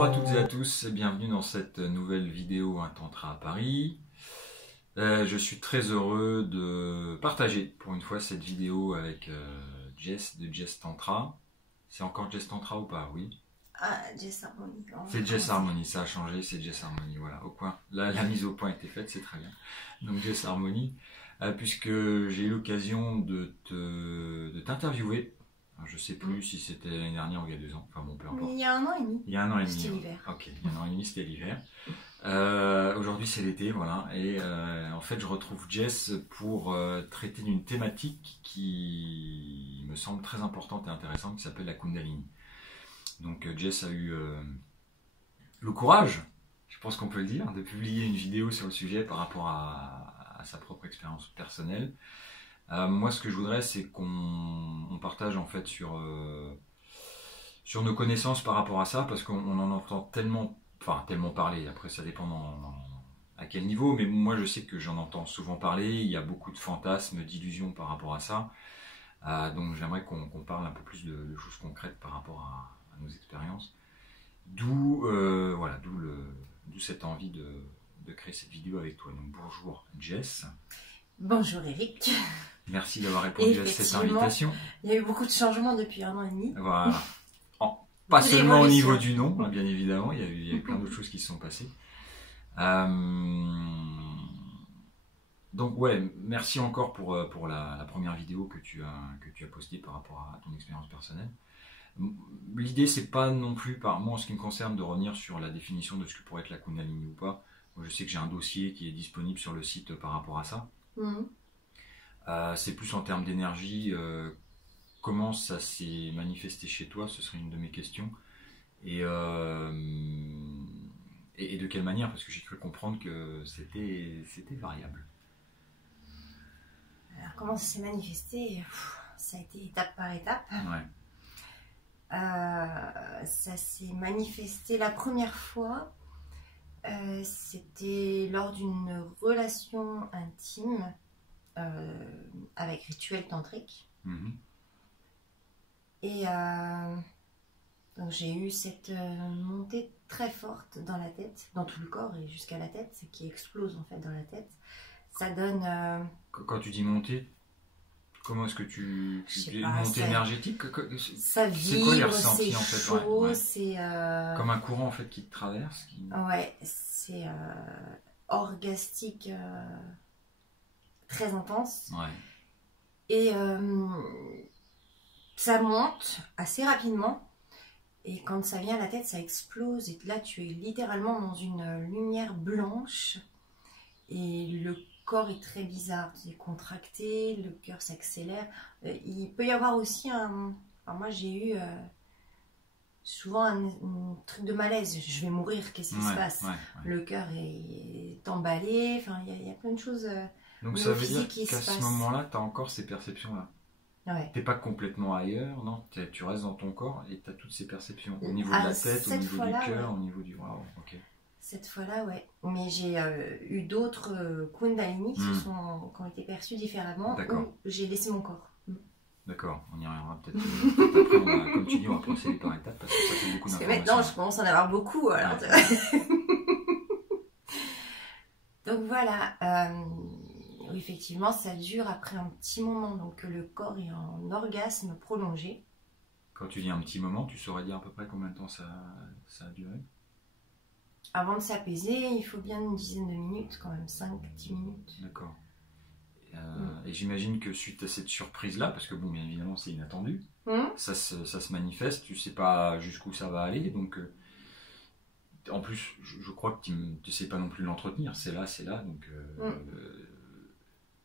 Bonjour à toutes et à tous et bienvenue dans cette nouvelle vidéo Un Tantra à Paris. Je suis très heureux de partager pour une fois cette vidéo avec Jess de Jess Tantra. C'est encore Jess Tantra ou pas? Oui. Ah, Jess Harmony. C'est Jess Harmony, ça a changé, c'est Jess Harmony, voilà, au point. Là, la mise au point a été faite, c'est très bien. Donc Jess Harmony, puisque j'ai eu l'occasion de t'interviewer. Je sais plus si c'était l'année dernière ou il y a 2 ans, enfin bon, peu importe. Il y a 1 an et demi. Il y a 1 an et demi. C'était l'hiver. Ok, il y a 1 an et demi, c'était l'hiver. Aujourd'hui c'est l'été, voilà. Et en fait je retrouve Jess pour traiter d'une thématique qui me semble très importante et intéressante, qui s'appelle la Kundalini. Donc Jess a eu le courage, je pense qu'on peut le dire, de publier une vidéo sur le sujet par rapport à sa propre expérience personnelle. Moi, ce que je voudrais, c'est qu'on partage en fait sur nos connaissances par rapport à ça, parce qu'on en entend tellement parler. Après, ça dépend à quel niveau, mais moi, je sais que j'en entends souvent parler. Il y a beaucoup de fantasmes, d'illusions par rapport à ça. Donc, j'aimerais qu'on parle un peu plus de choses concrètes par rapport à nos expériences. D'où cette envie de créer cette vidéo avec toi. Donc, bonjour Jess. Bonjour Eric. Merci d'avoir répondu à cette invitation. Il y a eu beaucoup de changements depuis 1 an et demi. Voilà. Pas seulement au niveau du nom, bien évidemment, il y a eu plein d'autres choses qui se sont passées. Donc ouais, merci encore pour la première vidéo que tu as postée par rapport à ton expérience personnelle. L'idée, c'est pas non plus, par moi en ce qui me concerne, de revenir sur la définition de ce que pourrait être la Kundalini ou pas. Moi, je sais que j'ai un dossier qui est disponible sur le site par rapport à ça. C'est plus en termes d'énergie, comment ça s'est manifesté chez toi, ce serait une de mes questions, et de quelle manière, parce que j'ai cru comprendre que c'était variable. Alors comment ça s'est manifesté? Ça a été étape par étape. Ouais. Ça s'est manifesté la première fois, c'était lors d'une relation intime avec rituel tantrique. Et donc j'ai eu cette montée très forte dans la tête, dans tout le corps et jusqu'à la tête, qui explose en fait dans la tête. Ça donne... Quand tu dis montée, comment est-ce que tu une montée énergétique? Ça vibre, c'est quoi les ressentis en fait? chaud, ouais. C'est... Comme un courant en fait qui te traverse Ouais, c'est orgastique, très intense. Ouais. Et ça monte assez rapidement. Et quand ça vient à la tête, ça explose. Et là, tu es littéralement dans une lumière blanche. Et le corps est très bizarre. C'est contracté, le cœur s'accélère. Il peut y avoir aussi un... Alors moi, j'ai eu souvent un truc de malaise. Je vais mourir, qu'est-ce qui se passe? Le cœur est emballé. Enfin, il y a plein de choses... Donc ça veut dire qu'à ce moment-là, tu as encore ces perceptions-là. Ouais. T'es pas complètement ailleurs, non? Tu restes dans ton corps et tu as toutes ces perceptions. Au niveau de la tête, au niveau du cœur, au niveau du... Wow, ok. Cette fois-là, ouais. Mais j'ai eu d'autres Kundalini qui ont été perçus différemment, où j'ai laissé mon corps. D'accord, on y reviendra peut-être après. Comme tu dis, on va procéder par étapes parce que ça fait beaucoup d'informations. Maintenant, je commence à en avoir beaucoup. Alors donc voilà, oui, effectivement, ça dure après un petit moment, donc le corps est en orgasme prolongé. Quand tu dis un petit moment, tu saurais dire à peu près combien de temps ça a duré? Avant de s'apaiser, il faut bien une dizaine de minutes, quand même, 5-10 minutes. D'accord. Et j'imagine que suite à cette surprise-là, parce que bon, bien évidemment, c'est inattendu, ça se manifeste, tu sais pas jusqu'où ça va aller, donc en plus, je crois que tu ne sais pas non plus l'entretenir, c'est là, donc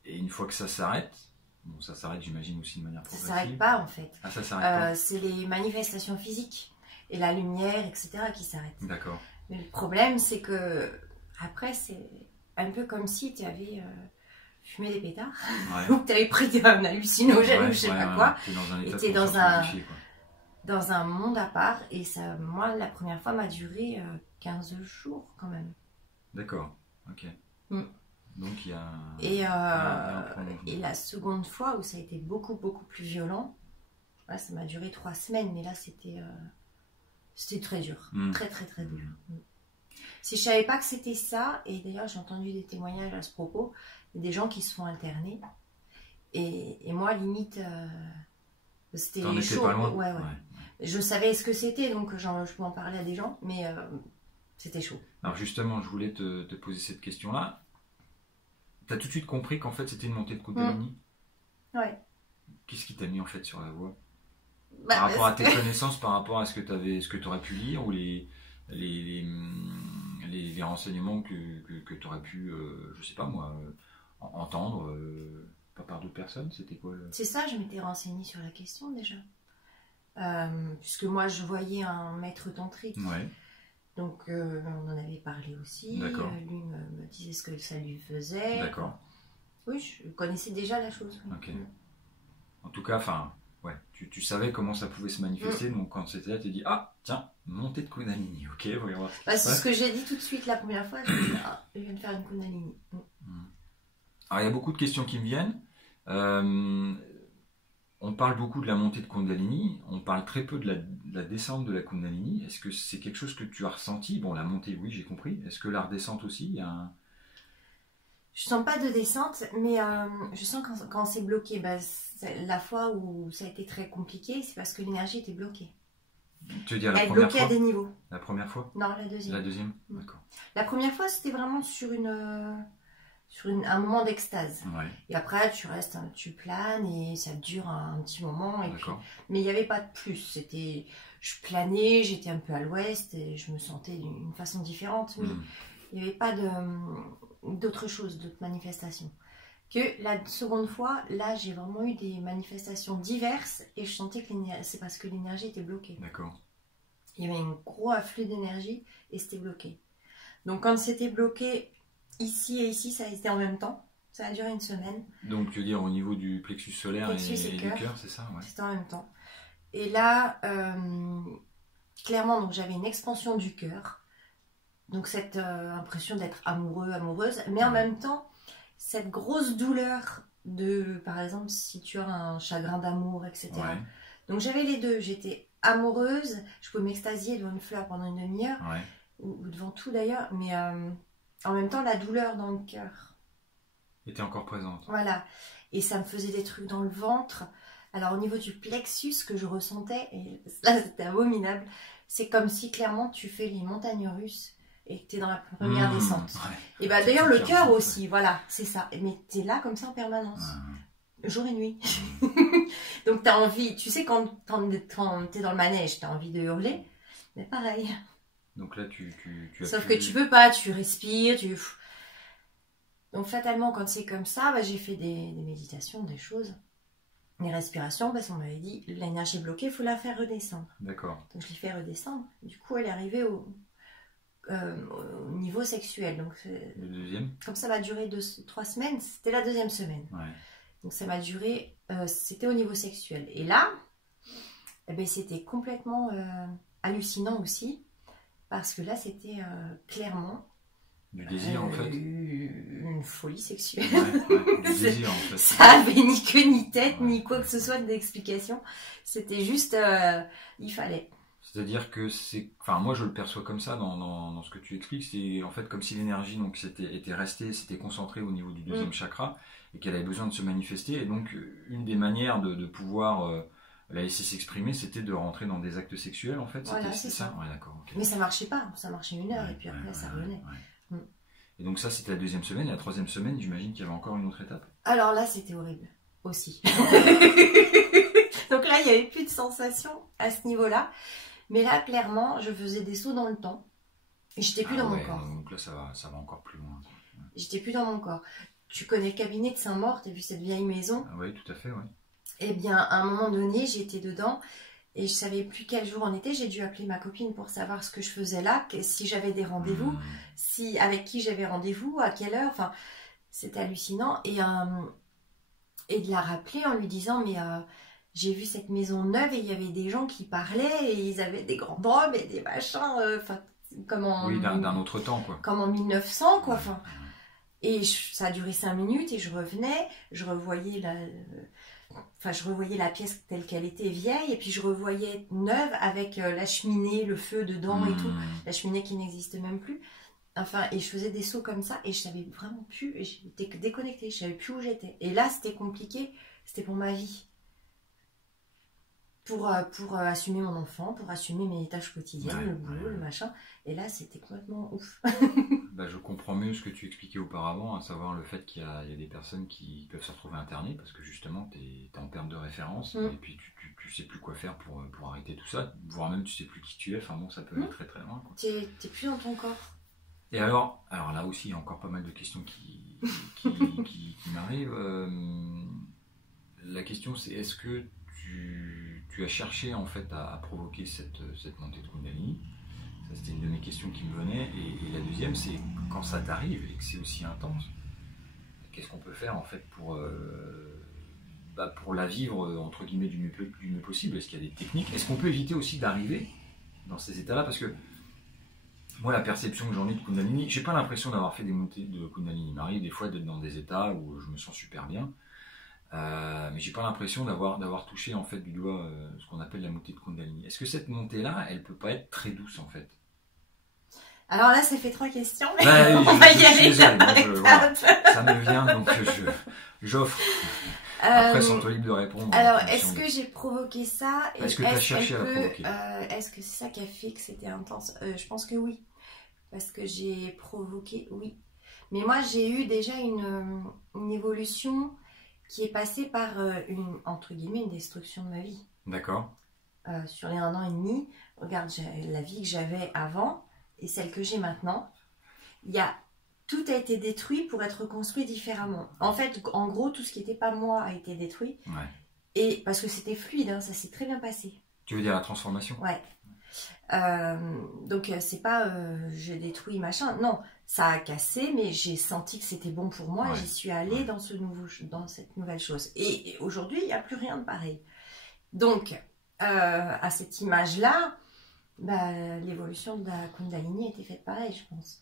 et une fois que ça s'arrête, bon, ça s'arrête, j'imagine aussi de manière progressive. Ça s'arrête pas en fait. Ah, ça s'arrête pas. C'est les manifestations physiques et la lumière, etc. qui s'arrêtent. D'accord. Mais le problème, c'est que après, c'est un peu comme si tu avais fumé des pétards, ou que tu avais pris un hallucinogène ou je sais pas quoi. Et tu es dans un monde à part. Et ça, moi, la première fois m'a duré 15 jours quand même. D'accord, ok. Donc il y a... Et la seconde fois où ça a été beaucoup plus violent, là, ça m'a duré 3 semaines, mais là c'était C'était très dur, très très très dur. Si je savais pas que c'était ça, et d'ailleurs j'ai entendu des témoignages à ce propos, des gens qui se font interner, et moi limite, c'était chaud. Pas loin. Ouais. Je savais ce que c'était, donc je peux en parler à des gens, mais c'était chaud. Alors justement, je voulais te poser cette question-là. Tu as tout de suite compris qu'en fait c'était une montée de Kundalini? Ouais. Qu'est-ce qui t'a mis en fait sur la voie? Bah, par rapport à tes connaissances, par rapport à ce que tu aurais pu lire ou les renseignements que tu aurais pu, je sais pas moi, entendre, pas par d'autres personnes, c'était quoi C'est ça, je m'étais renseignée sur la question déjà. Puisque moi je voyais un maître tantrique. Ouais. Donc on en avait parlé aussi. D'accord. Lui me disait ce que ça lui faisait. D'accord. Oui, je connaissais déjà la chose. Oui. Ok. En tout cas, enfin, ouais, tu savais comment ça pouvait se manifester, donc quand c'était là, tu t'es dit, ah, tiens, montée de Kundalini, ok, voyons voir. C'est ce que j'ai dit tout de suite la première fois, je me suis dit, ah, je viens de faire une Kundalini. Alors, il y a beaucoup de questions qui me viennent. On parle beaucoup de la montée de Kundalini, on parle très peu de la descente de la Kundalini. Est-ce que c'est quelque chose que tu as ressenti? Bon, la montée, oui, j'ai compris. Est-ce que la redescente aussi, il y a un... Je sens pas de descente, mais je sens quand c'est bloqué. La fois où ça a été très compliqué, c'est parce que l'énergie était bloquée. Tu veux dire la Elle première bloquée fois? à des niveaux. La première fois? Non, la deuxième. La deuxième? D'accord. La première fois, c'était vraiment sur un moment d'extase. Ouais. Et après, tu planes et ça dure un petit moment. Mais il n'y avait pas de plus. Je planais, j'étais un peu à l'ouest et je me sentais d'une façon différente. Mais il n'y avait pas d'autre chose, d'autres manifestations. Que la seconde fois, là, j'ai vraiment eu des manifestations diverses et je sentais que c'est parce que l'énergie était bloquée. D'accord. Il y avait un gros afflux d'énergie et c'était bloqué. Donc quand c'était bloqué ici et ici, ça a été en même temps. Ça a duré une semaine. Donc tu veux dire au niveau du plexus solaire et du cœur, c'est ça? Ouais. C'était en même temps. Et là, clairement, donc j'avais une expansion du cœur. Donc cette impression d'être amoureux, amoureuse, mais en même temps, cette grosse douleur de, par exemple, si tu as un chagrin d'amour, etc. Ouais. Donc j'avais les deux. J'étais amoureuse, je pouvais m'extasier devant une fleur pendant une demi-heure, ou devant tout d'ailleurs, mais en même temps, la douleur dans le cœur était encore présente. Voilà. Et ça me faisait des trucs dans le ventre. Alors au niveau du plexus, que je ressentais, et là c'était abominable, c'est comme si clairement tu fais les montagnes russes et que tu es dans la première descente. Ouais. Et bah d'ailleurs le cœur aussi, voilà, c'est ça. Mais tu es là comme ça en permanence, jour et nuit. Donc tu as envie, tu sais quand tu es dans le manège, tu as envie de hurler, mais pareil. Donc là tu as Sauf que tu peux pas, tu respires, Donc fatalement quand c'est comme ça, bah, j'ai fait des méditations, des choses. Les respirations, parce qu'on m'avait dit l'énergie bloquée, il faut la faire redescendre. D'accord. Donc je l'ai fait redescendre. Du coup, elle est arrivée au niveau sexuel. Donc, le deuxième? Comme ça m'a duré 3 semaines, c'était la deuxième semaine. Ouais. Donc ça m'a duré, c'était au niveau sexuel. Et là, eh ben, c'était complètement hallucinant aussi, parce que là, c'était clairement... Du désir en fait. Une folie sexuelle. Du désir en fait. Ça avait ni queue ni tête, ni quoi que ce soit d'explication. C'était juste, il fallait. C'est-à-dire que c'est, enfin moi je le perçois comme ça dans ce que tu expliques, c'est en fait comme si l'énergie donc était restée, s'était concentrée au niveau du deuxième chakra et qu'elle avait besoin de se manifester. Et donc une des manières de pouvoir la laisser s'exprimer, c'était de rentrer dans des actes sexuels en fait. Voilà, c'est ça. Ouais, d'accord. Okay. Mais ça marchait pas, ça marchait 1 heure et puis après ça revenait. Et donc ça c'était la deuxième semaine, et la troisième semaine j'imagine qu'il y avait encore une autre étape. Alors là c'était horrible aussi. Donc là il n'y avait plus de sensation à ce niveau-là, mais là clairement je faisais des sauts dans le temps et j'étais plus dans mon corps. Donc là ça va encore plus loin. J'étais plus dans mon corps. Tu connais le cabinet de Saint-Maur, tu as vu cette vieille maison? Oui, tout à fait, oui. Eh bien à un moment donné j'étais dedans. Et je savais plus quel jour on était, j'ai dû appeler ma copine pour savoir ce que je faisais là, si j'avais des rendez-vous, avec qui j'avais rendez-vous, à quelle heure, enfin, c'était hallucinant. Et de la rappeler en lui disant, mais j'ai vu cette maison neuve et il y avait des gens qui parlaient et ils avaient des grandes robes et des machins, comme en... Oui, d'un autre temps, quoi. Comme en 1900, quoi, enfin. Et ça a duré 5 minutes et je revenais, je revoyais enfin, je revoyais la pièce telle qu'elle était vieille, et puis je revoyais neuve avec la cheminée, le feu dedans et tout, la cheminée qui n'existe même plus. Enfin, et je faisais des sauts comme ça, et je savais vraiment plus, et j'étais déconnectée, je savais plus où j'étais. Et là, c'était compliqué, c'était pour ma vie. Pour assumer mon enfant, pour assumer mes tâches quotidiennes, le boulot, le machin. Et là, c'était complètement ouf. Bah, je comprends mieux ce que tu expliquais auparavant, à savoir le fait qu'il y a des personnes qui peuvent se retrouver internées parce que justement, tu es en perte de référence et puis tu sais plus quoi faire pour arrêter tout ça, voire même tu sais plus qui tu es. Enfin bon, ça peut aller très très loin. T'es plus dans ton corps. Et alors là aussi, il y a encore pas mal de questions qui m'arrivent. La question, c'est est-ce que tu as cherché en fait à provoquer cette montée de Kundalini? Ça, c'était une de mes questions qui me venait. Et la deuxième, c'est quand ça t'arrive et que c'est aussi intense, qu'est-ce qu'on peut faire en fait pour la vivre entre guillemets du mieux possible? Est-ce qu'il y a des techniques? Est-ce qu'on peut éviter aussi d'arriver dans ces états-là? Parce que moi, la perception que j'en ai de Kundalini, j'ai pas l'impression d'avoir fait des montées de Kundalini. Il m'arrive des fois d'être dans des états où je me sens super bien. Mais j'ai pas l'impression d'avoir touché en fait du doigt ce qu'on appelle la montée de Kundalini. Est-ce que cette montée-là, elle peut pas être très douce en fait? Alors là, ça fait 3 questions. Bah, on va y aller. Voilà, ça me vient, donc j'offre. Après, sens-toi libre de répondre. Alors, est-ce que j'ai provoqué ça? Est-ce que tu as cherché à la provoquer? Est-ce que c'est ça qui a fait que c'était intense? Je pense que oui. Parce que j'ai provoqué, oui. Mais moi, j'ai eu déjà une évolution qui est passée par entre guillemets, une destruction de ma vie. D'accord. Sur les 1 an et demi, regarde la vie que j'avais avant et celle que j'ai maintenant. Tout a été détruit pour être reconstruit différemment. En fait, en gros, tout ce qui n'était pas moi a été détruit. Ouais. Et parce que c'était fluide, hein, ça s'est très bien passé. Tu veux dire la transformation? Ouais. Donc c'est pas j'ai détruit machin, non, ça a cassé, mais j'ai senti que c'était bon pour moi et j'y suis allée dans cette nouvelle chose. Et aujourd'hui, il n'y a plus rien de pareil. Donc, à cette image-là, l'évolution de la Kundalini était faite pareil, je pense.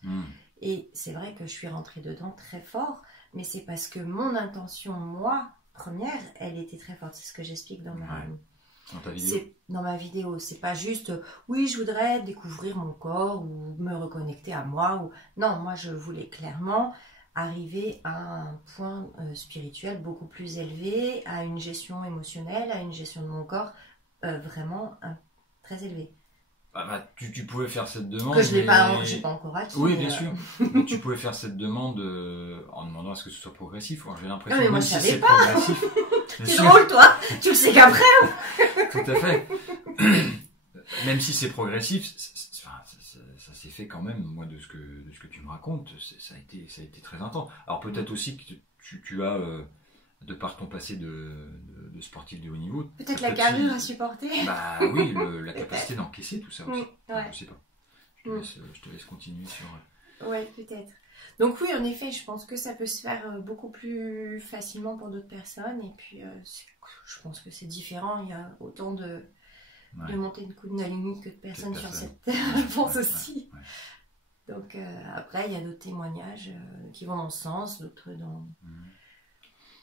Et c'est vrai que je suis rentrée dedans très fort, mais c'est parce que mon intention, moi, première, elle était très forte. C'est ce que j'explique dans ta vidéo. Dans ma vidéo. C'est pas juste, oui, je voudrais découvrir mon corps ou me reconnecter à moi. Non, moi, je voulais clairement arriver à un point spirituel beaucoup plus élevé, à une gestion émotionnelle, à une gestion de mon corps vraiment très élevée. Tu pouvais faire cette demande. Que je n'ai pas encore acquis. Oui, bien sûr. Tu pouvais faire cette demande en demandant à ce que ce soit progressif. J'ai l'impression que même si c'est pas. Progressif. T'es drôle, toi. Tu le sais qu'après. Tout à fait. Même si c'est progressif, ça s'est fait quand même. Moi, de ce que tu me racontes, ça a été très intense. Alors peut-être aussi que tu as de par ton passé de sportif de haut niveau. Peut-être la carrure à supporter. Oui, la capacité d'encaisser tout ça aussi. Ouais. Je sais pas. Je te laisse continuer sur... Ouais, peut-être. Donc oui, en effet, je pense que ça peut se faire beaucoup plus facilement pour d'autres personnes. Et puis, je pense que c'est différent. Il y a autant de montées de Kundalini que de personnes sur cette terre, je pense aussi. Ouais. Donc après, il y a d'autres témoignages qui vont dans ce sens, d'autres dans...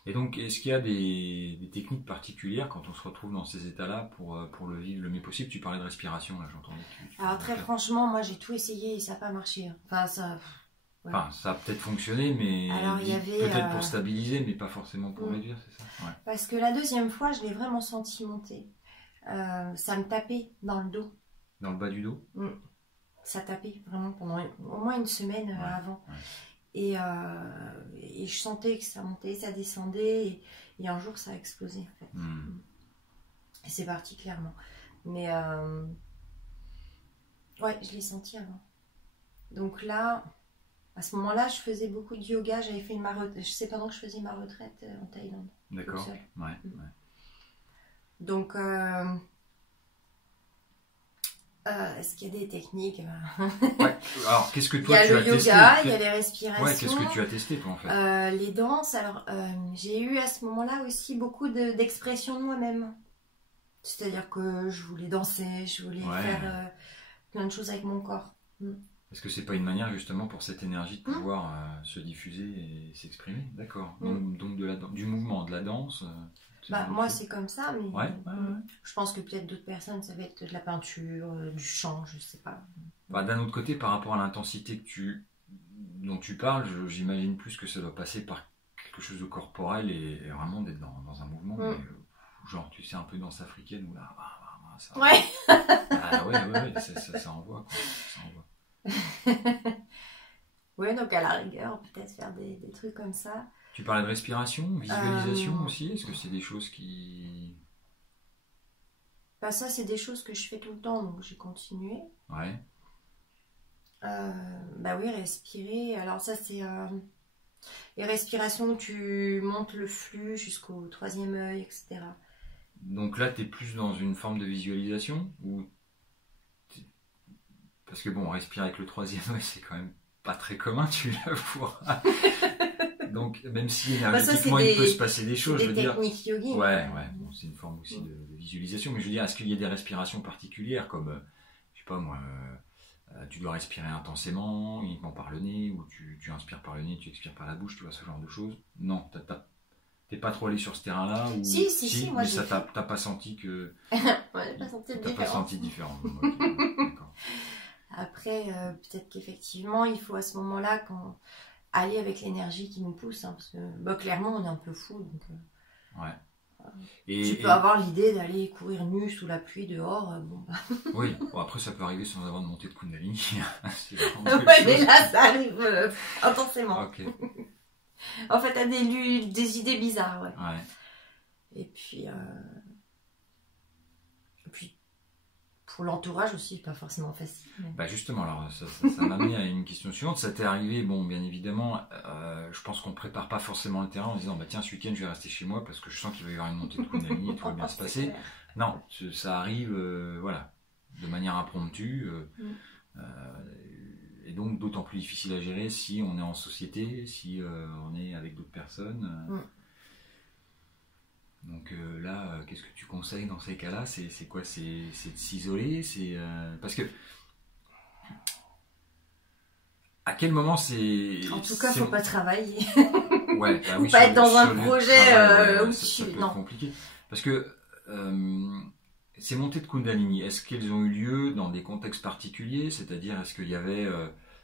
Et donc, est-ce qu'il y a des techniques particulières quand on se retrouve dans ces états-là pour le vivre le mieux possible? Tu parlais de respiration, là, j'entendais. Alors, très franchement, moi, j'ai tout essayé et ça n'a pas marché. Enfin, ça... Ouais. Enfin, ça a peut-être fonctionné, mais peut-être pour stabiliser, mais pas forcément pour réduire, c'est ça? Ouais. Parce que la deuxième fois, je l'ai vraiment senti monter. Ça me tapait dans le dos. Dans le bas du dos? Ça tapait vraiment pendant au moins une semaine avant. Ouais. Et je sentais que ça montait, ça descendait, et un jour ça a explosé en fait. Et c'est parti clairement. Mais ouais, je l'ai senti avant. Donc là, à ce moment-là, je faisais beaucoup de yoga. J'avais fait c'est pendant que je faisais ma retraite en Thaïlande. D'accord. Ouais. Donc est-ce qu'il y a des techniques? Alors, qu'est-ce que toi tu as testé? Il y a le yoga, il y a les respirations. Qu'est-ce que tu as testé toi en fait? Les danses. Alors, j'ai eu à ce moment-là aussi beaucoup d'expression de moi-même. C'est-à-dire que je voulais danser, je voulais faire plein de choses avec mon corps. Est-ce que c'est pas une manière justement pour cette énergie de pouvoir se diffuser et s'exprimer? D'accord. Donc du mouvement, de la danse. Bah, moi, c'est comme ça, mais Ouais, ouais, ouais. je pense que peut-être d'autres personnes, ça va être de la peinture, du chant, je sais pas. Bah, d'un autre côté, par rapport à l'intensité dont tu parles, j'imagine plus que ça doit passer par quelque chose de corporel et vraiment d'être dans un mouvement. Mais, genre, tu sais, un peu danse africaine où là, ça, Ouais. Ah ouais, ça envoie, quoi. Ça envoie. Ouais, donc à la rigueur, peut-être faire des trucs comme ça. Tu parlais de respiration, visualisation aussi. Est-ce que c'est des choses qui... Bah ça, c'est des choses que je fais tout le temps, donc j'ai continué. Ouais. Bah oui, respirer. Alors ça, c'est les respirations où tu montes le flux jusqu'au troisième œil, etc. Donc là, tu es plus dans une forme de visualisation ou parce que bon, respirer avec le troisième œil, c'est quand même pas très commun, tu l'avoueras. Donc, même si énergétiquement il peut se passer des choses, je veux dire. Techniques yogi. Ouais. Bon, c'est une forme aussi de visualisation, mais je veux dire, est-ce qu'il y a des respirations particulières comme, je sais pas moi, tu dois respirer intensément, uniquement par le nez, ou tu inspires par le nez, tu expires par la bouche, tu vois, ce genre de choses? Non, t'es pas trop allé sur ce terrain-là ou... Si, moi mais j'ai ça t'as pas senti que... Ouais, pas senti de T'as pas différence. senti différent. Ok, d'accord. Après, peut-être qu'effectivement, il faut à ce moment-là aller avec l'énergie qui nous pousse, hein, parce que bah, clairement, on est un peu fou. Donc, Ouais. tu peux avoir l'idée d'aller courir nu sous la pluie dehors. Bon, bah. Oui, bon, après ça peut arriver sans avoir de montée de Kundalini. Ouais, mais là, ça arrive intensément. Ok. En fait, t'as des idées bizarres. Ouais. Ouais. Et puis, pour l'entourage aussi, c'est pas forcément facile. Mais... Bah justement, alors ça m'a amené à une question suivante. Ça t'est arrivé, bon, bien évidemment, je pense qu'on prépare pas forcément le terrain en disant, bah tiens, ce week-end je vais rester chez moi parce que je sens qu'il va y avoir une montée de Kundalini et tout va bien se passer. Clair. Non, ça arrive, voilà, de manière impromptue. Et donc d'autant plus difficile à gérer si on est en société, si on est avec d'autres personnes. Donc là, qu'est-ce que tu conseilles dans ces cas-là? C'est quoi? C'est de s'isoler? Parce que à quel moment c'est... En tout cas, faut pas travailler. Ouais, bah oui, pas être dans un projet où ça peut non. être compliqué. Parce que ces montées de Kundalini, est-ce qu'elles ont eu lieu dans des contextes particuliers? C'est-à-dire, est-ce qu'il y avait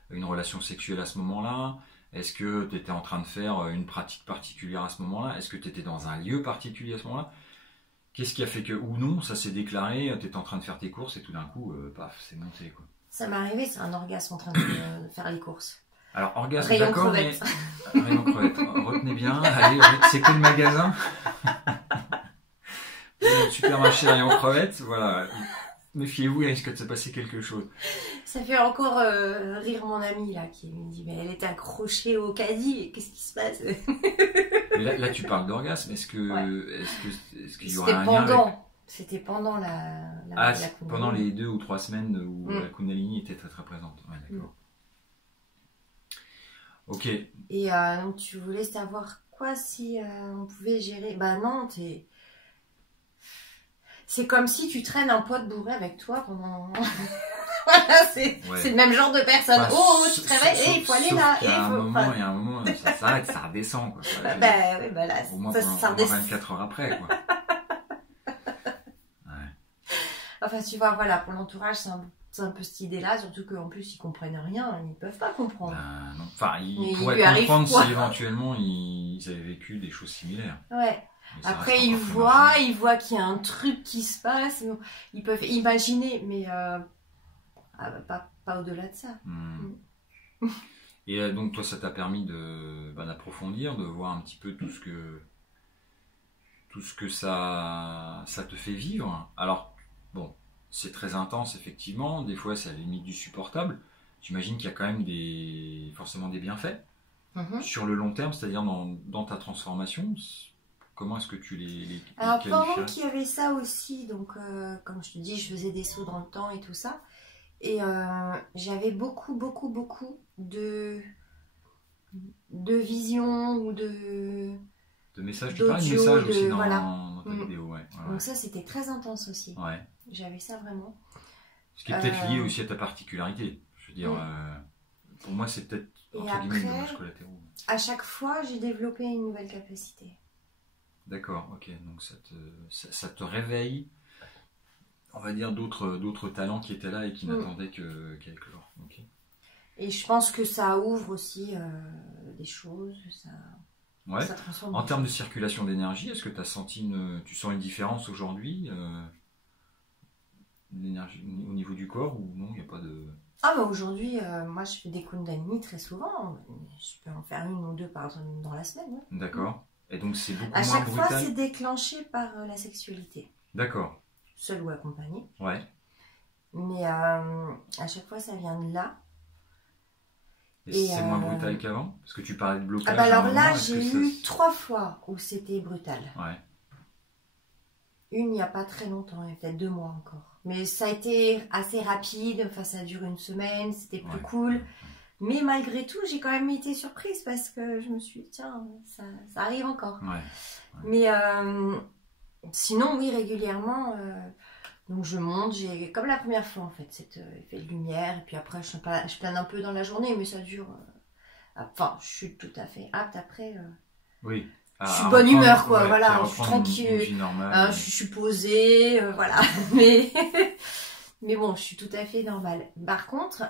une relation sexuelle à ce moment-là? Est-ce que tu étais en train de faire une pratique particulière à ce moment-là? Est-ce que tu étais dans un lieu particulier à ce moment-là? Qu'est-ce qui a fait que, ou non, ça s'est déclaré, tu étais en train de faire tes courses et tout d'un coup, paf, c'est monté, quoi. Ça m'est arrivé, c'est un orgasme en train de faire les courses. Alors, orgasme, Rayon d'accord, mais... crevette. Rayon crevette. Retenez bien, allez, c'est quel magasin? Supermarché Rayon crevette, voilà. Méfiez-vous, il risque de se passer quelque chose. Ça fait encore rire mon amie là qui me dit mais elle est accrochée au caddie, qu'est-ce qui se passe? Mais là, tu parles d'orgasme, est-ce qu'il y aura un lien avec... C'était pendant la pendant les 2 ou 3 semaines où la Kundalini était très très présente. Ouais, d'accord. Ok. Et donc tu voulais savoir quoi si on pouvait gérer? Bah non, c'est comme si tu traînes un pote bourré avec toi pendant... Voilà, c'est le même genre de personne. Bah, tu te réveilles, il faut aller là. Il y a un moment, ça s'arrête, ça redescend. Quoi. Oui, bah là, au moins, ça redescend. 24 heures après. Quoi. Enfin, tu vois, voilà, pour l'entourage, c'est un peu cette idée-là, surtout qu'en plus, ils comprennent rien, ils peuvent pas comprendre. Non. Enfin, ils pourraient comprendre si éventuellement ils avaient vécu des choses similaires. Ouais. Après, ils voient qu'il y a un truc qui se passe, ils peuvent imaginer, mais pas au-delà de ça. Et donc, toi, ça t'a permis d'approfondir, de voir un petit peu tout ce que ça te fait vivre. Alors, bon, c'est très intense, effectivement. Des fois, c'est à la limite du supportable. J'imagine qu'il y a quand même forcément des bienfaits. Sur le long terme, c'est-à-dire dans ta transformation. Comment est-ce que tu les Alors, pendant qu'il y avait ça aussi, donc, comme je te dis, je faisais des sauts dans le temps et tout ça. Et j'avais beaucoup de visions ou de messages. Tu parles de messages aussi dans ta vidéo. Ouais. Donc ça, c'était très intense aussi. Ouais. J'avais ça vraiment. Ce qui est peut-être lié aussi à ta particularité. Je veux dire, pour moi, c'est peut-être, entre guillemets, des dommages collatéraux. À chaque fois, j'ai développé une nouvelle capacité. D'accord, ok. Donc ça te réveille, on va dire, d'autres talents qui étaient là et qui n'attendaient qu'à éclore. Ok. Et je pense que ça ouvre aussi des choses, Ouais. ça transforme En des termes de choses. circulation d'énergie, est-ce que tu sens une différence aujourd'hui, l'énergie au niveau du corps ou non, il n'y a pas de... Ah bah aujourd'hui, moi je fais des Kundalini très souvent. Je peux en faire une ou deux dans la semaine. Ouais. D'accord. Et donc c'est beaucoup À moins chaque fois, brutal. c'est déclenché par la sexualité, D'accord. seul ou accompagné. Ouais. Mais à chaque fois, ça vient de là. Et c'est moins brutal qu'avant? Parce que tu parlais de blocage. Ah bah à un alors là, moment, est-ce que j'ai eu 3 fois où c'était brutal. Ouais. Une il n'y a pas très longtemps, il y a peut-être 2 mois encore. Mais ça a été assez rapide, enfin ça dure une semaine, c'était plus cool. Mais malgré tout, j'ai quand même été surprise parce que je me suis dit, tiens, ça arrive encore. Ouais. Mais sinon, oui, régulièrement, donc je monte, j'ai comme la première fois en fait, cet effet de lumière. Et puis après, je plane un peu dans la journée, mais ça dure. Enfin, je suis tout à fait apte après. Oui. Je suis de bonne humeur, quoi, voilà, je suis une tranquille, vie normale, je suis posée, voilà. Mais bon, je suis tout à fait normale. Par contre,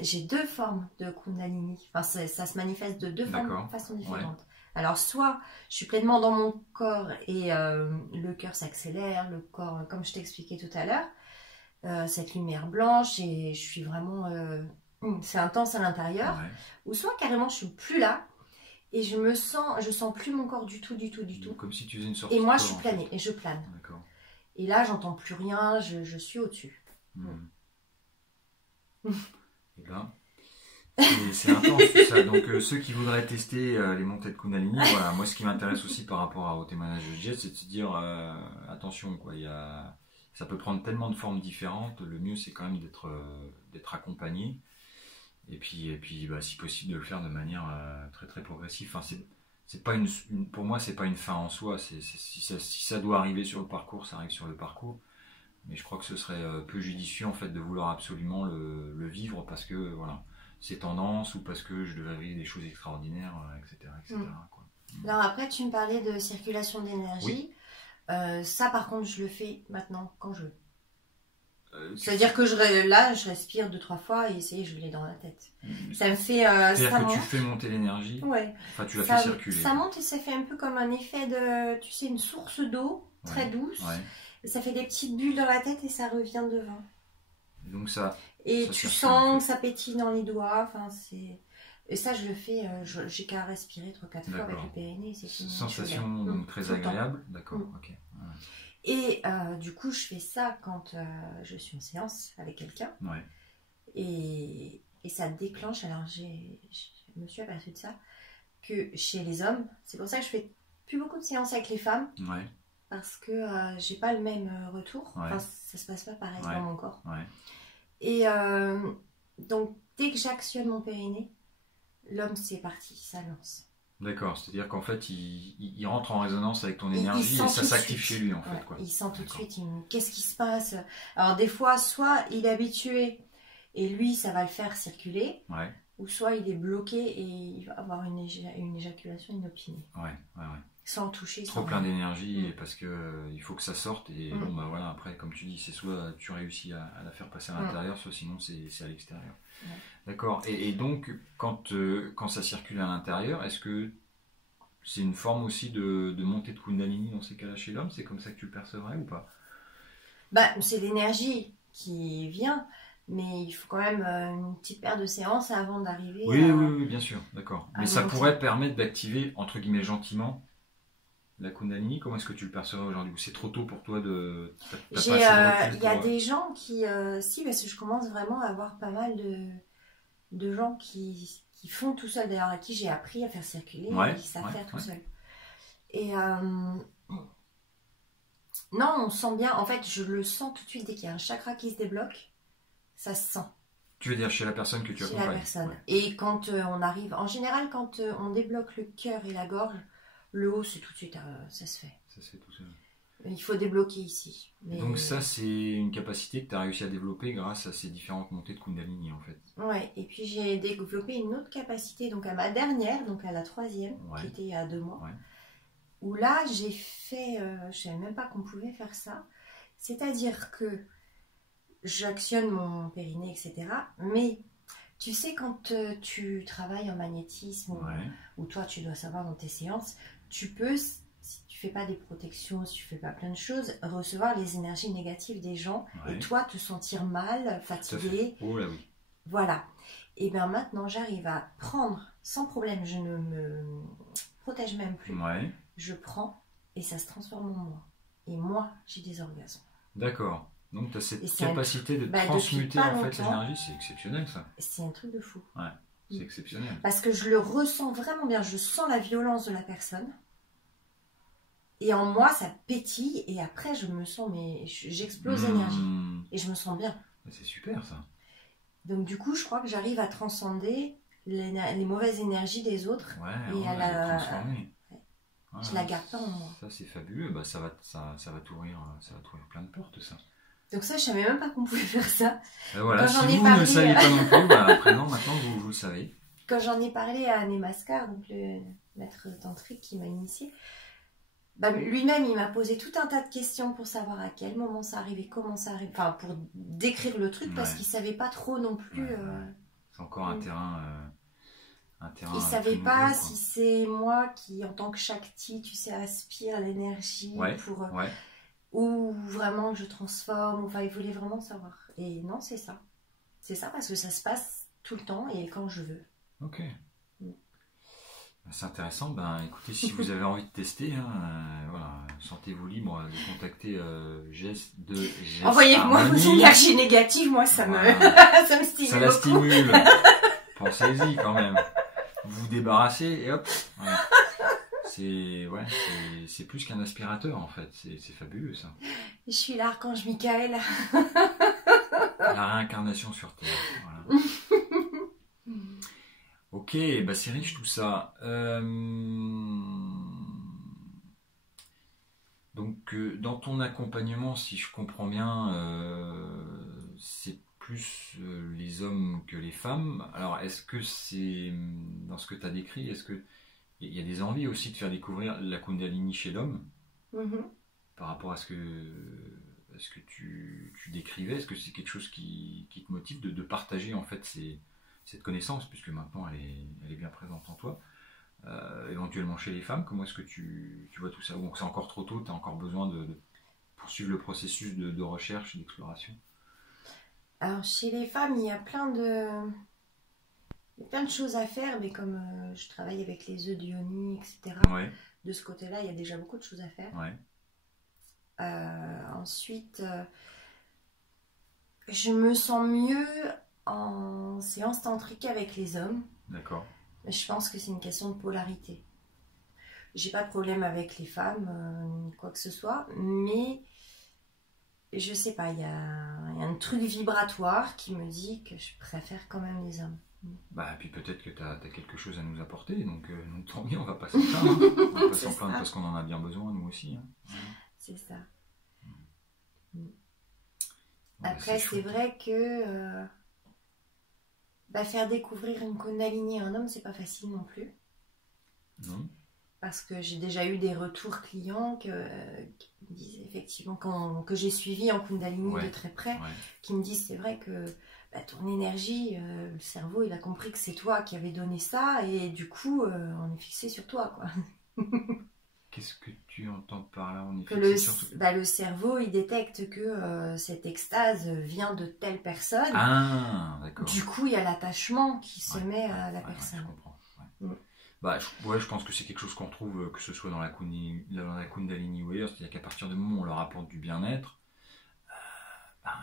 j'ai 2 formes de Kundalini. Enfin, ça se manifeste de 2 façons différentes. Ouais. Alors, soit je suis pleinement dans mon corps et le cœur s'accélère, le corps, comme je t'expliquais tout à l'heure, cette lumière blanche et je suis vraiment... c'est intense à l'intérieur. Ouais. Ou soit carrément, je suis plus là. Et je sens plus mon corps du tout. Comme si tu faisais une sorte de... Et moi, corps, je suis planée, et je plane. D'accord. Et là, j'entends plus rien, je suis au-dessus. Et ben, c'est intense tout ça. Donc, ceux qui voudraient tester les montées de Kundalini, voilà. Moi, ce qui m'intéresse aussi par rapport au témoignage de Jess, c'est de se dire, attention, quoi. Ça peut prendre tellement de formes différentes. Le mieux, c'est quand même d'être accompagné. Et puis bah, si possible de le faire de manière très très progressive. Enfin, c'est pas pour moi c'est pas une fin en soi. Si ça doit arriver sur le parcours, ça arrive sur le parcours. Mais je crois que ce serait peu judicieux en fait de vouloir absolument le vivre parce que voilà c'est tendance ou parce que je devais vivre des choses extraordinaires, etc. Quoi. Alors après tu me parlais de circulation d'énergie. Oui. Ça par contre je le fais maintenant quand je veux. C'est-à-dire que je respire 2-3 fois et je l'ai dans la tête. Ça me fait... C'est-à-dire que tu fais monter l'énergie, enfin tu la fais circuler. Ça monte et ça fait un peu comme un effet de, tu sais, une source d'eau très douce. Et ça fait des petites bulles dans la tête et ça revient devant. Et donc ça... Et tu sens que ça pétille dans les doigts, enfin c'est... Et ça je le fais, j'ai qu'à respirer 3-4 fois avec le périnée et c'est fini. Sensation donc très agréable, d'accord, ok. Ouais. Et du coup, je fais ça quand je suis en séance avec quelqu'un. Ouais. Et ça déclenche, alors je me suis aperçue de ça, que chez les hommes, c'est pour ça que je fais plus beaucoup de séances avec les femmes. Ouais. Parce que j'ai pas le même retour. Ouais. Enfin, ça se passe pas pareil dans mon corps. Ouais. Et donc, dès que j'actionne mon périnée, l'homme, c'est parti, ça lance. D'accord, c'est-à-dire qu'en fait, il rentre en résonance avec ton énergie et ça s'active chez lui, en fait. Quoi. Il sent tout de suite, qu'est-ce qui se passe? Alors des fois, soit il est habitué et lui, ça va le faire circuler, ou soit il est bloqué et il va avoir une éjaculation inopinée. Sans toucher. Trop plein d'énergie parce que il faut que ça sorte et bon, bah voilà, après, comme tu dis, c'est soit tu réussis à la faire passer à l'intérieur, soit sinon c'est à l'extérieur. Ouais. D'accord. Et donc, quand ça circule à l'intérieur, est-ce que c'est une forme aussi de montée de Kundalini dans ces cas-là chez l'homme? C'est comme ça que tu le percevrais ou pas? Bah, c'est l'énergie qui vient, mais il faut quand même une petite paire de séances avant d'arriver. Oui, bien sûr, d'accord. Mais ça pourrait permettre d'activer, entre guillemets, gentiment la Kundalini. Comment est-ce que tu le percevrais aujourd'hui? Ou c'est trop tôt pour toi de... Il y a des gens qui... si, parce que je commence vraiment à avoir pas mal de gens qui font tout seul, d'ailleurs à qui j'ai appris à faire circuler et qui savent faire tout seul. Et non, on sent bien, en fait je le sens tout de suite dès qu'il y a un chakra qui se débloque, ça se sent. Tu veux dire chez la personne que tu accompagnes? Chez la personne. Et quand on arrive, en général quand on débloque le cœur et la gorge, le haut c'est tout de suite, ça se fait. Ça se fait tout seul. Il faut débloquer ici. Mais... Donc ça, c'est une capacité que tu as réussi à développer grâce à ces différentes montées de Kundalini, en fait. Ouais, et puis j'ai développé une autre capacité, donc à ma dernière, donc à la 3e, qui était il y a 2 mois, où là, j'ai fait, je ne savais même pas qu'on pouvait faire ça. C'est-à-dire que j'actionne mon périnée, etc. Mais tu sais, quand tu travailles en magnétisme, ou toi, tu dois savoir dans tes séances, tu peux, si tu fais pas des protections, si tu fais pas plein de choses, recevoir les énergies négatives des gens et toi, te sentir mal, fatigué. Oh là oui. Voilà. Et bien maintenant, j'arrive à prendre sans problème, je ne me protège même plus. Je prends et ça se transforme en moi. Et moi, j'ai des orgasmes. D'accord. Donc tu as cette capacité de transmuter en fait l'énergie, c'est exceptionnel ça. C'est un truc de fou. Ouais, c'est exceptionnel. Parce que je le ressens vraiment bien, je sens la violence de la personne. Et en moi, ça pétille et après, je me sens, mais j'explose d'énergie. Et je me sens bien. C'est super ça. Donc du coup, je crois que j'arrive à transcender les mauvaises énergies des autres et à la transformer. Je la garde pas en moi. Ça c'est fabuleux, bah, ça va t'ouvrir plein de portes ça. Donc ça, je savais même pas qu'on pouvait faire ça. Voilà, si vous ne le saviez pas non plus, bah, maintenant vous le savez. Quand j'en ai parlé à Nemaskar, donc le maître tantrique qui m'a initié, bah, lui-même il m'a posé tout un tas de questions pour savoir à quel moment ça arrivait, comment ça arrivait, enfin pour décrire le truc parce qu'il savait pas trop non plus. C'est encore un terrain. Il savait pas si c'est moi qui, en tant que Shakti, tu sais, aspire l'énergie pour ou vraiment je transforme. Enfin, il voulait vraiment savoir. Et non, c'est ça. C'est ça parce que ça se passe tout le temps et quand je veux. Ok. C'est intéressant. Ben, écoutez, si vous avez envie de tester, voilà, sentez-vous libre de contacter Jess de Jess. Envoyez-moi vos énergies négatives, moi ça me stimule. Ça la stimule. Pensez-y quand même. Vous vous débarrassez et hop. Voilà. C'est plus qu'un aspirateur en fait. C'est fabuleux ça. Je suis l'archange Michael. La réincarnation sur Terre. Voilà. Ok, bah c'est riche tout ça. Donc dans ton accompagnement, si je comprends bien, c'est plus les hommes que les femmes. Alors est-ce que c'est, dans ce que tu as décrit, est-ce que il y a des envies aussi de faire découvrir la Kundalini chez l'homme par rapport à ce que tu décrivais? Est-ce que c'est quelque chose qui te motive de partager en fait cette connaissance, puisque maintenant elle est bien présente en toi, éventuellement chez les femmes? Comment est-ce que tu vois tout ça? Bon, c'est encore trop tôt, tu as encore besoin de poursuivre le processus de recherche, d'exploration. Alors chez les femmes, il y a plein de choses à faire, mais comme je travaille avec les œufs de Yoni, etc. De ce côté-là, il y a déjà beaucoup de choses à faire. Ensuite, je me sens mieux en séance tantrique avec les hommes. D'accord. Mais je pense que c'est une question de polarité. J'ai pas de problème avec les femmes, quoi que ce soit, mais je sais pas, il y a un truc vibratoire qui me dit que je préfère quand même les hommes. Bah, et puis peut-être que tu as quelque chose à nous apporter, donc tant mieux, on va pas s'en plaindre. On va pas s'en plaindre parce qu'on en a bien besoin, nous aussi. C'est ça. Après, c'est vrai que faire découvrir une Kundalini à un homme, c'est pas facile non plus. Non. Parce que j'ai déjà eu des retours clients qui me disent effectivement que j'ai suivi en Kundalini de très près, qui me disent c'est vrai que ton énergie, le cerveau il a compris que c'est toi qui avais donné ça et du coup on est fixé sur toi quoi. Qu'est-ce que tu entends par là? On est que le cerveau il détecte que cette extase vient de telle personne. Ah d'accord. Du coup il y a l'attachement qui se met à la personne. Je comprends. Bah, je pense que c'est quelque chose qu'on retrouve, que ce soit dans la Kundalini ou ailleurs, c'est-à-dire qu'à partir du moment où on leur apporte du bien-être,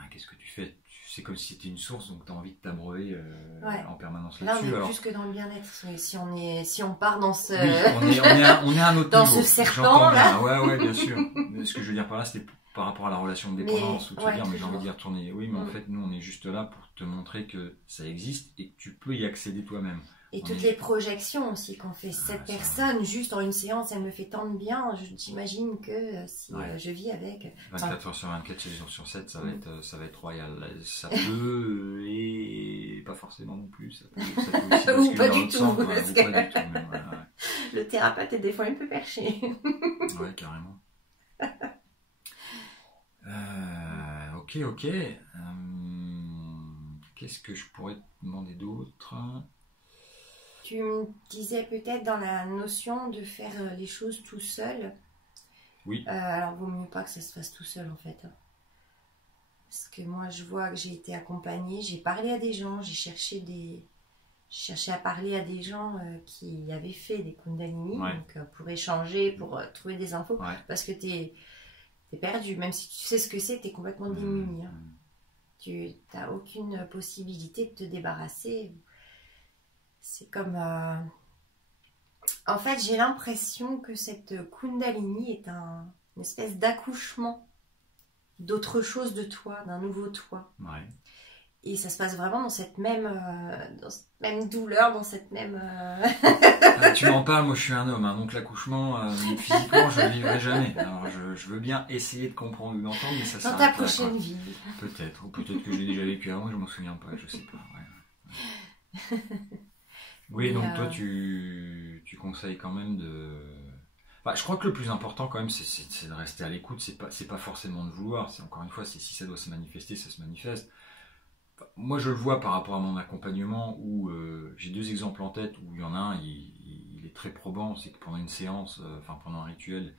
qu'est-ce que tu fais? C'est comme si c'était une source, donc tu as envie de t'abreuver en permanence là-dessus. Là, on est plus que dans le bien-être. Si on part dans ce... Oui, on est à un autre dans niveau. Ce serpent, là. Ouais, bien sûr. Mais ce que je veux dire par là, c'était par rapport à la relation de dépendance, mais j'ai envie de dire tourner. Oui, mais en fait, nous, on est juste là pour te montrer que ça existe et que tu peux y accéder toi-même. Et toutes les projections aussi qu'on fait. Cette personne, juste en une séance, elle me fait tant de bien. J'imagine que si je vis avec... 24 heures sur 24, 7 jours sur 7, ça va être royal. Ça peut, et pas forcément non plus. Ça peut aussi ou pas du tout. Sens, ou pas du tout, mais voilà. Le thérapeute est des fois un peu perché. Ouais, carrément. Ok. Qu'est-ce que je pourrais te demander d'autre? Tu me disais peut-être dans la notion de faire les choses tout seul. Oui. Alors, vaut mieux pas que ça se fasse tout seul en fait. Parce que moi, je vois que j'ai été accompagnée, j'ai parlé à des gens, j'ai cherché à parler à des gens qui avaient fait des Kundalini, donc pour échanger, pour trouver des infos, parce que t'es perdu, même si tu sais ce que c'est, t'es complètement démuni. Hein. Tu n'as aucune possibilité de te débarrasser. C'est comme... En fait, j'ai l'impression que cette Kundalini est une espèce d'accouchement d'autre chose de toi, d'un nouveau toi. Ouais. Et ça se passe vraiment dans cette même douleur, dans cette même... Tu m'en parles, moi je suis un homme, hein, donc l'accouchement, physiquement, je ne le vivrai jamais. Alors je veux bien essayer de comprendre ou d'entendre, mais ça dans ta prochaine vie. Peut-être, ou peut-être que j'ai déjà vécu avant, je m'en souviens pas, je sais pas. Ouais. Oui, donc toi tu conseilles quand même de... Enfin, je crois que le plus important quand même, c'est de rester à l'écoute, c'est pas forcément de vouloir, c'est encore une fois, si ça doit se manifester, ça se manifeste. Moi, je le vois par rapport à mon accompagnement où j'ai 2 exemples en tête où il y en a un, il est très probant, c'est que pendant une séance, pendant un rituel,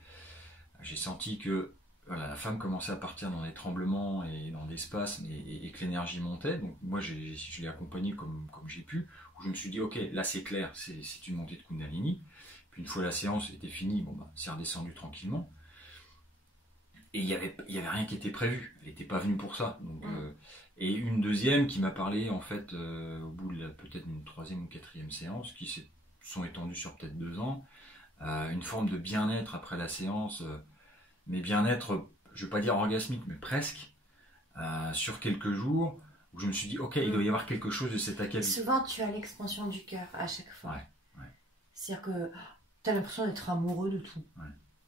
j'ai senti que voilà, la femme commençait à partir dans des tremblements et dans des spasmes et que l'énergie montait. Donc moi, je l'ai accompagnée comme j'ai pu, où je me suis dit, ok, là c'est clair, c'est une montée de Kundalini. Puis une fois la séance était finie, c'est redescendu tranquillement. Et il y avait rien qui était prévu, elle n'était pas venue pour ça. Donc, et une deuxième qui m'a parlé en fait au bout de peut-être une 3e ou 4e séance, qui se sont étendues sur peut-être 2 ans, une forme de bien-être après la séance, mais bien-être, je ne veux pas dire orgasmique, mais presque, sur quelques jours, où je me suis dit, ok, il doit y avoir quelque chose de cet acabit. Souvent tu as l'expansion du cœur à chaque fois. Ouais. C'est-à-dire que tu as l'impression d'être amoureux de tout. Ouais.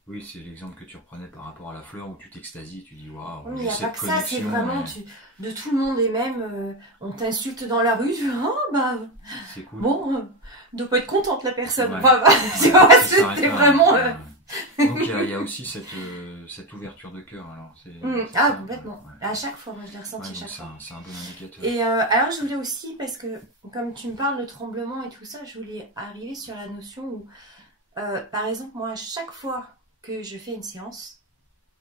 Oui, c'est l'exemple que tu reprenais par rapport à la fleur où tu t'extasies, tu dis waouh. Oui, il n'y a pas que ça, c'est vraiment de tout le monde et même on t'insulte dans la rue, tu vois, c'est cool. Bon, de pas être contente la personne. Ouais. Tu vois, c'était vraiment. Donc il y a aussi cette ouverture de cœur. Alors, complètement. À chaque fois, moi je l'ai ressenti chaque fois. C'est un bon indicateur. Et alors je voulais aussi, parce que comme tu me parles de tremblement et tout ça, je voulais arriver sur la notion où, par exemple, moi, à chaque fois que je fais une séance,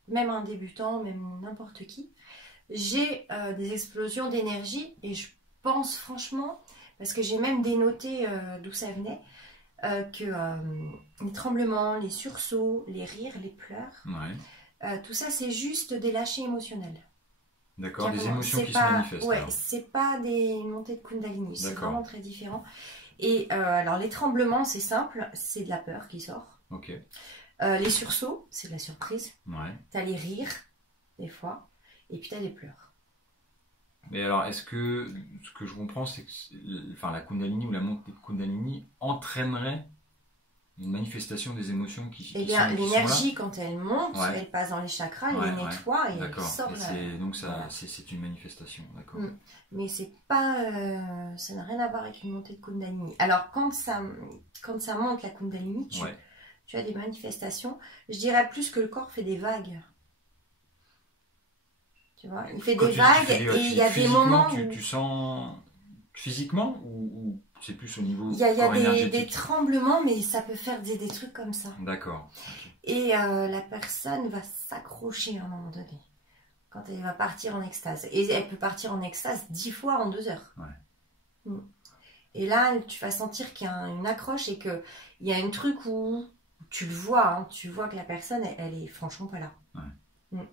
même un débutant, même n'importe qui, j'ai des explosions d'énergie et je pense franchement, parce que j'ai même dénoté d'où ça venait, que les tremblements, les sursauts, les rires, les pleurs, tout ça c'est juste des lâchers émotionnels. D'accord, des émotions qui se manifestent. Ouais, c'est pas des montées de Kundalini, c'est vraiment très différent. Et alors les tremblements c'est simple, c'est de la peur qui sort. Ok. Les sursauts, c'est de la surprise. T'as les rires, des fois, et puis t'as les pleurs. Mais alors, est-ce que ce que je comprends, c'est que la Kundalini ou la montée de Kundalini entraînerait une manifestation des émotions qui sont là? L'énergie, quand elle monte, elle passe dans les chakras, elle les nettoie et elle sort. Donc c'est une manifestation, d'accord. Mais c'est pas, ça n'a rien à voir avec une montée de Kundalini. Alors quand ça monte la Kundalini, tu as des manifestations. Je dirais plus que le corps fait des vagues. Tu vois, il fait des vagues et il y a des moments où... Tu sens physiquement ou c'est plus au niveau il y a des tremblements, mais ça peut faire des trucs comme ça. D'accord. Et la personne va s'accrocher à un moment donné quand elle va partir en extase. Et elle peut partir en extase 10 fois en 2 heures. Et là, tu vas sentir qu'il y a une accroche et qu'il y a un truc où tu le vois, hein, tu vois que la personne, elle est franchement pas là. Elle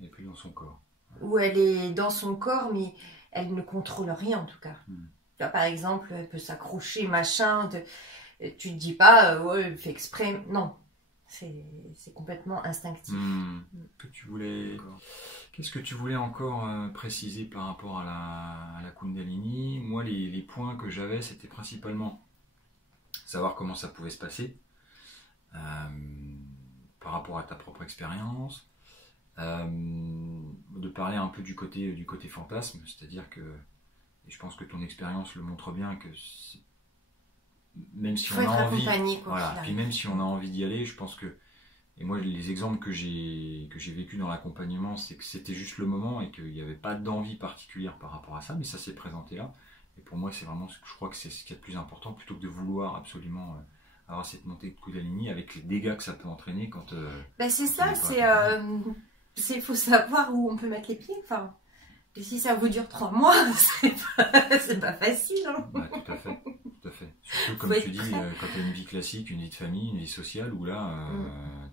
n'est plus dans son corps. Ou elle est dans son corps, mais elle ne contrôle rien en tout cas. Tu vois, par exemple, elle peut s'accrocher, machin, tu te dis pas, elle fait exprès. Non, c'est complètement instinctif. Qu'est-ce que tu voulais encore préciser par rapport à la Kundalini? Moi, les points que j'avais, c'était principalement savoir comment ça pouvait se passer par rapport à ta propre expérience, de parler un peu du côté fantasme, c'est-à-dire que, et je pense que ton expérience le montre bien, que même si on a envie, voilà, puis même si on a envie d'y aller, je pense que, et moi les exemples que j'ai vécu dans l'accompagnement, c'est que c'était juste le moment et qu'il n'y avait pas d'envie particulière par rapport à ça, mais ça s'est présenté là. Et pour moi, c'est vraiment, je crois que c'est ce qui est le plus important, plutôt que de vouloir absolument avoir cette montée de Kundalini avec les dégâts que ça peut entraîner quand. C'est ça, il faut savoir où on peut mettre les pieds. Enfin, et si ça vous dure 3 mois, c'est pas facile. Hein. Ouais, tout à fait, tout à fait. Surtout comme tu dis, quand tu as une vie classique, une vie de famille, une vie sociale, où là,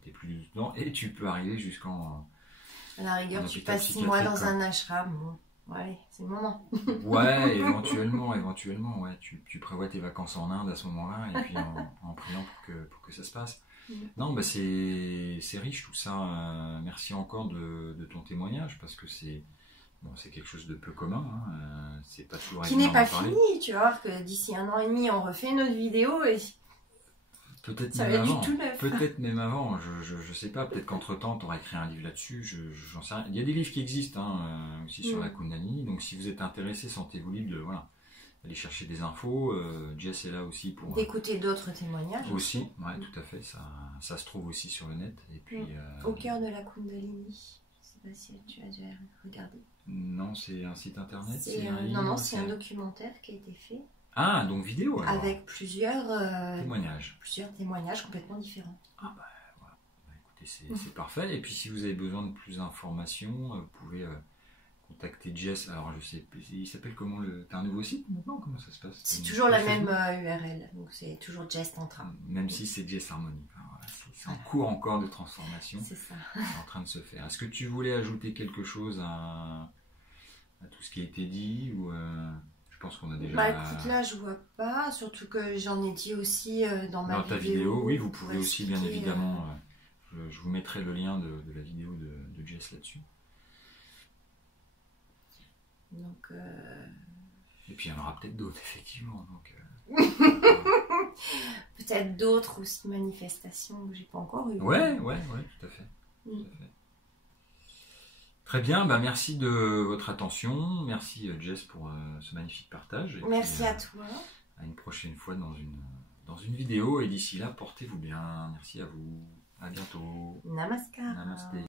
tu n'es plus dedans et tu peux arriver jusqu'en. À la rigueur, tu passes 6 mois dans un ashram. Bon. Ouais, c'est le moment. Ouais, éventuellement, ouais. Tu prévois tes vacances en Inde à ce moment-là, et puis en priant pour que ça se passe. Non, bah c'est riche tout ça. Merci encore de ton témoignage, parce que c'est quelque chose de peu commun. Hein. C'est pas toujours qui n'est pas fini, tu vas voir que d'ici 1 an et demi, on refait une autre vidéo et. Peut-être ça même va être avant. Du tout neuf. Peut-être même avant. Je sais pas. Peut-être qu'entre-temps, tu auras écrit un livre là-dessus. J'en sais rien. Il y a des livres qui existent aussi sur la Kundalini. Donc, si vous êtes intéressé, sentez-vous libre d'aller chercher des infos. Jess est là aussi pour. D'écouter d'autres témoignages. Aussi, ouais, tout à fait. Ça se trouve aussi sur le net. Et puis, Au cœur de la Kundalini. Je sais pas si tu as déjà regardé. Non, c'est un site internet. Non, c'est un documentaire qui a été fait. Ah, donc vidéo alors. Avec plusieurs témoignages. Plusieurs témoignages complètement différents. Ah bah voilà. Bah, écoutez, c'est parfait. Et puis si vous avez besoin de plus d'informations, vous pouvez contacter Jess. Alors je sais, il s'appelle comment T'as un nouveau site maintenant? Comment ça se passe? C'est toujours la même URL, donc c'est toujours Jess Tantra. Même si c'est Jess Harmony. Enfin, voilà, c'est en cours encore de transformation. C'est ça. C'est en train de se faire. Est-ce que tu voulais ajouter quelque chose à tout ce qui a été dit ou je pense qu'on a déjà. Bah écoute, là je vois pas, surtout que j'en ai dit aussi dans ta vidéo. Oui, vous pouvez aussi bien évidemment. Je vous mettrai le lien de la vidéo de Jess là-dessus. Donc. Et puis il y en aura peut-être d'autres effectivement. Donc. Peut-être d'autres aussi manifestations que j'ai pas encore eues. Ouais, tout à fait. Tout à fait. Très bien, bah merci de votre attention. Merci Jess pour ce magnifique partage. Et merci à toi. À une prochaine fois dans une vidéo. Et d'ici là, portez-vous bien. Merci à vous. À bientôt. Namaskar. Namasté.